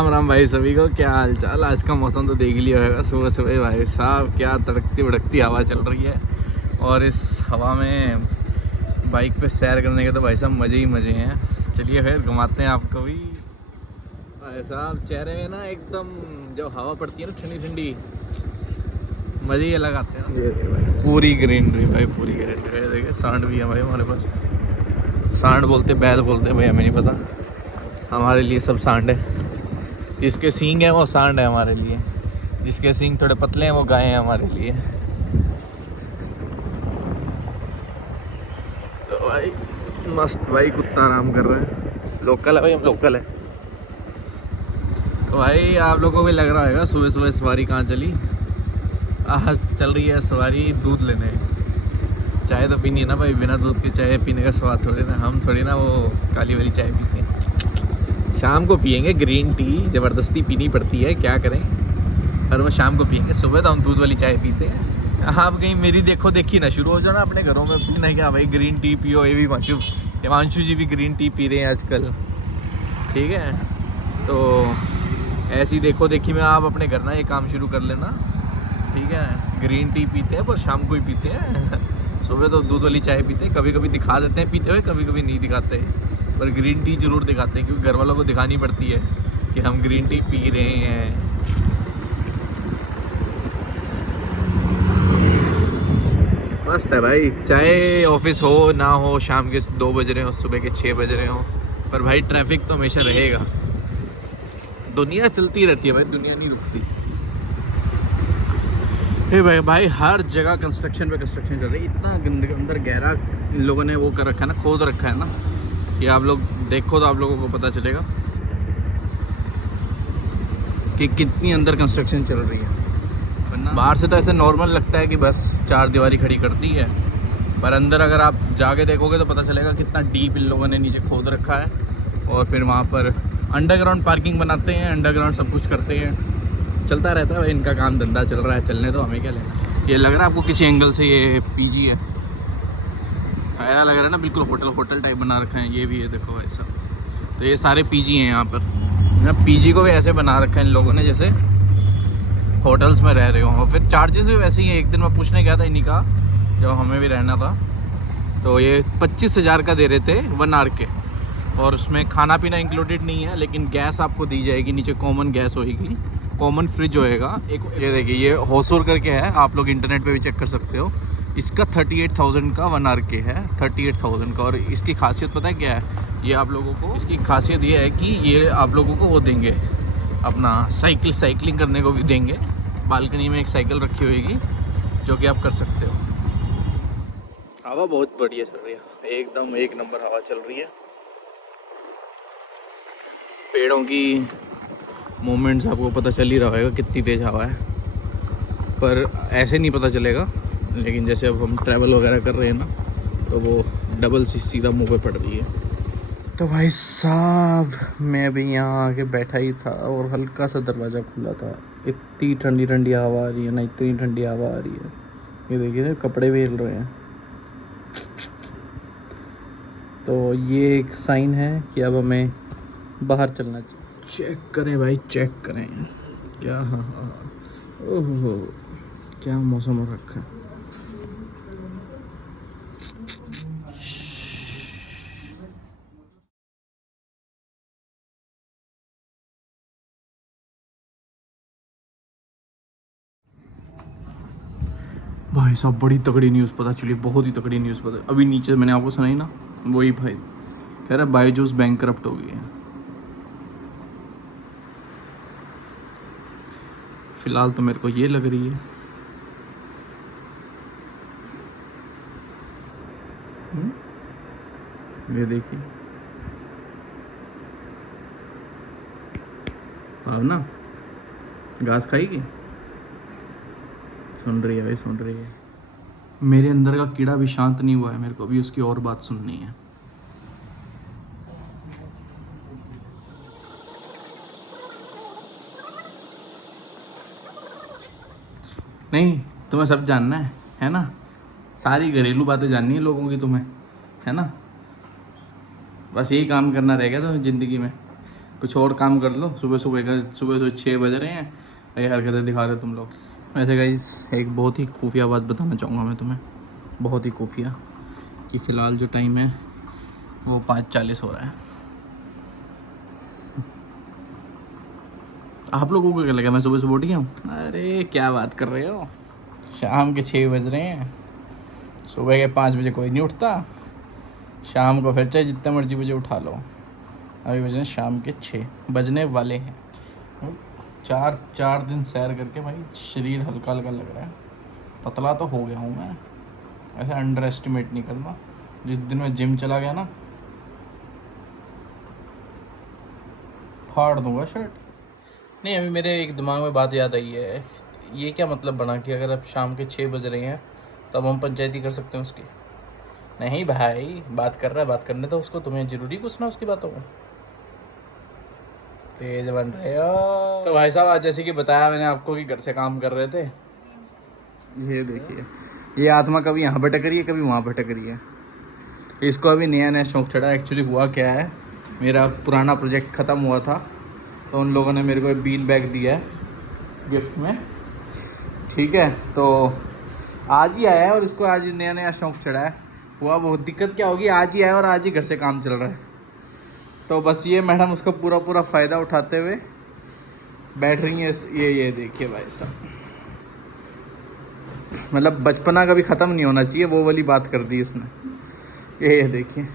राम राम भाई सभी को, क्या हाल चाल। आज का मौसम तो देख लिया होगा। सुबह सुबह भाई साहब क्या तड़कती भड़कती हवा चल रही है, और इस हवा में बाइक पे सैर करने के तो भाई साहब मज़े ही मज़े हैं। चलिए फिर घुमाते हैं आपको भी। भाई साहब चेहरे में ना एकदम जब हवा पड़ती है ना ठंडी ठंडी, मज़े ही अलग आते हैं। पूरी ग्रीनरी भाई, पूरी ग्रीनरी। देखिए सांड भी है भाई हमारे पास। सांड बोलते बैल बोलते भाई, हमें नहीं पता। हमारे लिए सब सांड है। जिसके सींग है वो सांड है हमारे लिए, जिसके सींग थोड़े पतले हैं वो गाय हैं हमारे लिए। तो भाई मस्त भाई, कुत्ता आराम कर रहा है। लोकल है भाई, हम लोकल है। तो भाई आप लोगों को भी लग रहा होगा सुबह सुबह सवारी कहाँ चली। आज चल रही है सवारी दूध लेने। चाय तो पीनी है ना भाई, बिना दूध के चाय पीने का स्वाद थोड़ी ना, हम थोड़ी ना वो काली वाली चाय पीते हैं। शाम को पियेंगे ग्रीन टी, ज़बरदस्ती पीनी पड़ती है, क्या करें। पर वो शाम को पियेंगे, सुबह तो हम दूध वाली चाय पीते हैं। आप कहीं मेरी देखो देखी ना शुरू हो जाओ ना अपने घरों में पीना, क्या भाई ग्रीन टी पियो। ये भी हिमांशु जी भी ग्रीन टी पी रहे हैं आजकल, ठीक है। तो ऐसी देखो देखी में आप अपने घर ना ये काम शुरू कर लेना, ठीक है। ग्रीन टी पीते हैं पर शाम को ही पीते हैं। सुबह तो दूध वाली चाय पीते हैं, कभी कभी दिखा देते हैं पीते हुए, कभी कभी नहीं दिखाते, पर ग्रीन टी ज़रूर दिखाते हैं, क्योंकि घर वालों को दिखानी पड़ती है कि हम ग्रीन टी पी रहे हैं। मस्त है भाई चाय, ऑफिस हो ना हो, शाम के 2 बज रहे हो, सुबह के 6 बज रहे हो, पर भाई ट्रैफिक तो हमेशा रहेगा। दुनिया चलती रहती है भाई, दुनिया नहीं रुकती। हे भाई हर जगह कंस्ट्रक्शन पे कंस्ट्रक्शन चल रही है। इतना अंदर गहरा इन लोगों ने वो कर रखा है ना, खोद रखा है ना, कि आप लोग देखो तो आप लोगों को पता चलेगा कि कितनी अंदर कंस्ट्रक्शन चल रही है। बाहर से तो ऐसे नॉर्मल लगता है कि बस 4 दीवारी खड़ी कर दी है, पर अंदर अगर आप जाके देखोगे तो पता चलेगा कितना डीप इन लोगों ने नीचे खोद रखा है। और फिर वहाँ पर अंडरग्राउंड पार्किंग बनाते हैं, अंडरग्राउंड सब कुछ करते हैं। चलता रहता है भाई इनका काम धंधा, चल रहा है, चलने दो, हमें क्या लेना। ये लग रहा है आपको किसी एंगल से ये पीजी है, ऐसा लग रहा है ना, बिल्कुल होटल टाइप बना रखा है। ये भी है देखो भाई साहब, तो ये सारे पीजी हैं यहाँ पर। पीजी को भी ऐसे बना रखा है इन लोगों ने जैसे होटल्स में रह रहे हो। और फिर चार्जेस भी वैसे ही है। एक दिन मैं पूछने गया था इन्हीं का, जब हमें भी रहना था, तो ये 25,000 का दे रहे थे 1 आवर के, और उसमें खाना पीना इंक्लूडेड नहीं है, लेकिन गैस आपको दी जाएगी नीचे, कॉमन गैस होएगी, कॉमन फ्रिज होएगा एक। ये देखिए ये होसूर करके है, आप लोग इंटरनेट पे भी चेक कर सकते हो। इसका 38,000 का 1 आवर के है, 38,000 का। और इसकी खासियत पता है क्या है, ये आप लोगों को, इसकी खासियत ये है कि ये आप लोगों को वो देंगे, अपना साइकिलिंग करने को भी देंगे। बालकनी में एक साइकिल रखी होगी जो कि आप कर सकते हो। हवा बहुत बढ़िया चल रही है, एकदम एक नंबर हवा चल रही है। पेड़ों की मूवमेंट्स आपको पता चल ही रहा होगा कितनी तेज़ हवा है, पर ऐसे नहीं पता चलेगा। लेकिन जैसे अब हम ट्रैवल वगैरह कर रहे हैं ना, तो वो डबल सीधा मुँह पे पड़ रही है। तो भाई साहब मैं अभी यहाँ आके बैठा ही था और हल्का सा दरवाज़ा खुला था। इतनी ठंडी ठंडी हवा आ रही है ना, इतनी ठंडी हवा आ रही है। ये देखिए कपड़े भी हिल रहे हैं। तो ये एक साइन है कि अब हमें बाहर चलना चाहिए। चेक करें भाई, चेक करें क्या। हाँ हाँ, ओहो क्या मौसम हो रखा है। भाई साहब बड़ी तगड़ी न्यूज़ पता चली, बहुत ही तगड़ी न्यूज़ पता। अभी नीचे मैंने आपको सुनाई ना, वही भाई कह रहा है बायजूस बैंकरप्ट हो गई है। फिलहाल तो मेरे को ये लग रही है। ये देखिए अब ना घास खाएगी, सुन रही है भाई, सुन रही है। मेरे अंदर का कीड़ा भी शांत नहीं हुआ है, मेरे को भी उसकी और बात सुननी है। नहीं तुम्हें सब जानना है ना, सारी घरेलू बातें जाननी है लोगों की तुम्हें, है ना। बस यही काम करना रह गया तुम्हें ज़िंदगी में, कुछ और काम कर लो। सुबह सुबह 6 बज रहे हैं, ये हरकतें दिखा रहे हो तुम लोग। वैसे गाइस एक बहुत ही खुफिया बात बताना चाहूँगा मैं तुम्हें, बहुत ही खुफिया, कि फ़िलहाल जो टाइम है वो 5:40 हो रहा है। आप लोगों को क्या लगा मैं सुबह उठ गया हूँ? अरे क्या बात कर रहे हो, शाम के 6 बज रहे हैं। सुबह के 5 बजे कोई नहीं उठता, शाम को फिर चाहे जितने मर्जी बजे उठा लो। अभी बजे शाम के 6 बजने वाले हैं। 4 दिन सैर करके भाई शरीर हल्का हल्का लग रहा है। पतला तो हो गया हूँ मैं, ऐसे अंडर एस्टिमेट नहीं करना। जिस दिन मैं जिम चला गया ना, फाड़ दूंगा शर्ट। नहीं, अभी मेरे एक दिमाग में बात याद आई है। ये क्या मतलब बना कि अगर अब शाम के 6 बज रहे हैं तब हम पंचायती कर सकते हैं उसकी? नहीं भाई, बात कर रहा है, बात करने दो उसको। तुम्हें जरूरी कुछ ना उसकी बातों को, तेज बन रहे हो। तो भाई साहब आज जैसे कि बताया मैंने आपको कि घर से काम कर रहे थे। ये देखिए, ये आत्मा कभी यहाँ भटक रही है, कभी वहाँ भटक रही है। इसको अभी नया नया शौक चढ़ा। एक्चुअली हुआ क्या है, मेरा पुराना प्रोजेक्ट ख़त्म हुआ था तो उन लोगों ने मेरे को एक बीन बैग दिया है गिफ्ट में, ठीक है। तो आज ही आया है और इसको आज नया नया शौक चढ़ा है। हुआ बहुत दिक्कत क्या होगी, आज ही आया और आज ही घर से काम चल रहा है। तो बस ये मैडम उसका पूरा फ़ायदा उठाते हुए बैठ रही है। ये देखिए भाई साहब, मतलब बचपना कभी ख़त्म नहीं होना चाहिए, वो वाली बात कर दी इसने। ये देखिए,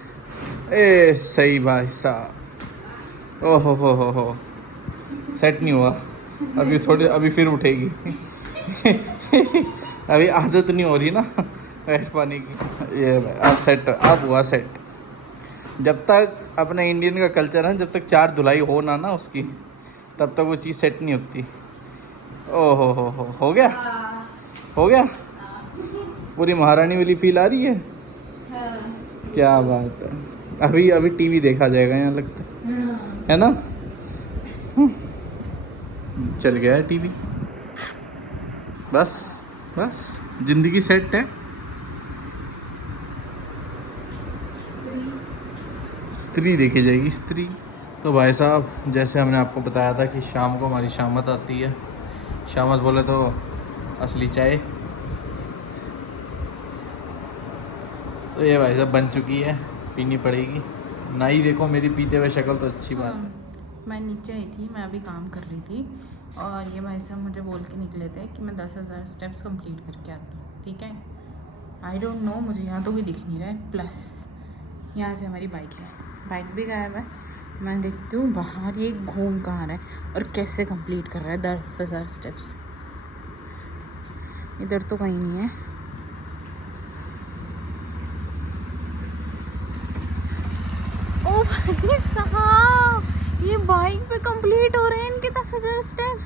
ए सही भाई साहब। ओहो हो, सेट नहीं हुआ अभी, अभी फिर उठेगी। अभी आदत नहीं हो रही ना बैठ पाने की। ये अब सेट, अब हुआ सेट। जब तक अपना इंडियन का कल्चर है, जब तक 4 धुलाई हो ना उसकी, तब तक वो चीज़ सेट नहीं होती। ओहो हो गया, हो गया। पूरी महारानी वाली फील आ रही है। क्या बात है। अभी टीवी देखा जाएगा यहाँ लगता है ना। चल गया है टीवी। बस जिंदगी सेट है। स्त्री देखी जाएगी, स्त्री। तो भाई साहब जैसे हमने आपको बताया था कि शाम को हमारी शामत आती है। शामत बोले तो असली चाय। तो ये भाई साहब बन चुकी है, पीनी पड़ेगी। ना ही देखो मेरी पीते हुए शक्ल तो अच्छी बात है। मैं नीचे आई थी, मैं अभी काम कर रही थी और ये भाई साहब मुझे बोल के निकले थे कि मैं 10,000 स्टेप्स कंप्लीट करके आती हूँ, ठीक है। आई डोंट नो, मुझे यहाँ तो कोई दिख नहीं रहा है। प्लस यहाँ से हमारी बाइक है, बाइक भी गायब है। मैं देखती हूँ बाहर ये घूम कहाँ रहा है और कैसे कंप्लीट कर रहा है 10,000 स्टेप्स। इधर तो कहीं नहीं है। ओ भाई साहब, ये बाइक पे कंप्लीट हो रहे हैं इनके 10,000 स्टेप्स।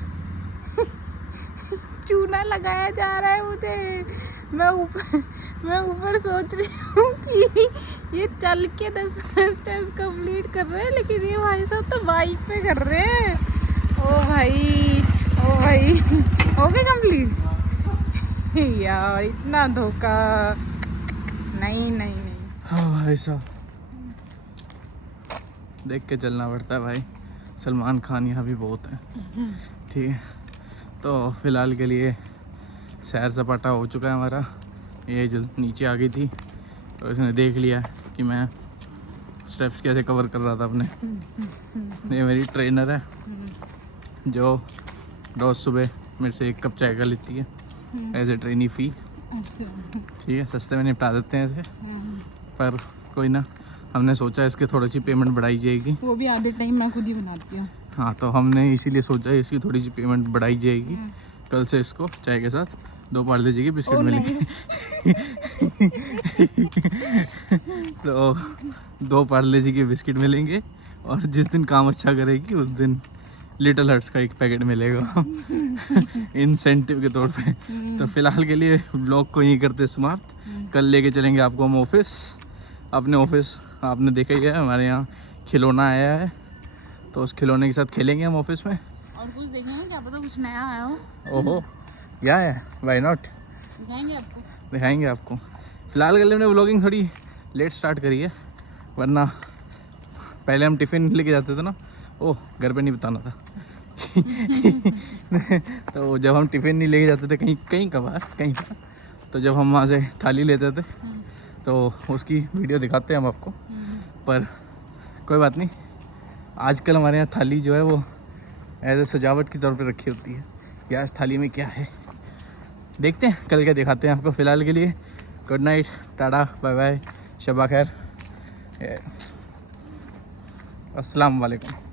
चूना लगाया जा रहा है मुझे। मैं ऊपर सोच रही हूँ कि ये चल के 10,000 स्टेप्स कंप्लीट कर रहे हैं, लेकिन ये भाई साहब तो बाइक पे कर रहे हैं। ओ भाई हो गए कंप्लीट। यार इतना धोखा, नहीं। हाँ भाई साहब, देख के चलना पड़ता है भाई। सलमान खान यहाँ भी बहुत है, ठीक है। तो फ़िलहाल के लिए सैर सपाटा हो चुका है हमारा। ये जो नीचे आ गई थी तो इसने देख लिया कि मैं स्टेप्स कैसे कवर कर रहा था अपने। ये मेरी ट्रेनर है जो रोज़ सुबह मेरे से 1 कप चाय का लेती है एज ए ट्रेनी फ़ी, ठीक है। सस्ते में निपटा देते हैं इसे, पर कोई ना, हमने सोचा इसके थोड़ी सी पेमेंट बढ़ाई जाएगी। वो भी आधे टाइम मैं खुद ही बनाती हूँ। हाँ, तो हमने इसीलिए सोचा इसकी थोड़ी सी पेमेंट बढ़ाई जाएगी। कल से इसको चाय के साथ 2 पार्ले जी की बिस्किट मिलेंगे। तो 2 पार्ले जी के बिस्किट मिलेंगे और जिस दिन काम अच्छा करेगी उस दिन लिटिल हर्ट्स का 1 पैकेट मिलेगा इंसेंटिव के तौर पे। तो फिलहाल के लिए ब्लॉग को यहीं करते समाप्त। कल लेके चलेंगे आपको हम ऑफिस, अपने ऑफिस। आपने देखा ही है हमारे यहाँ खिलौना आया है, तो उस खिलौने के साथ खेलेंगे हम ऑफिस में। और कुछ देखेंगे, क्या पता कुछ नया आया हो। ओहो, क्या है, वाई नॉट, दिखाएंगे आपको। फ़िलहाल के लिए हमने व्लॉगिंग थोड़ी लेट स्टार्ट करी है, वरना पहले हम टिफ़िन लेके जाते थे ना, ओह घर पे नहीं बताना था। तो जब हम टिफ़िन नहीं लेके जाते थे कहीं कभार, तो जब हम वहाँ से थाली लेते थे तो उसकी वीडियो दिखाते हैं हम आपको। पर कोई बात नहीं, आजकल हमारे यहाँ थाली जो है वो एज ए सजावट के तौर पे रखी होती है। यार इस थाली में क्या है देखते हैं, कल क्या दिखाते हैं आपको। फ़िलहाल के लिए good night, tata, bye bye, शबा खैर, अस्सलाम वालेकुम।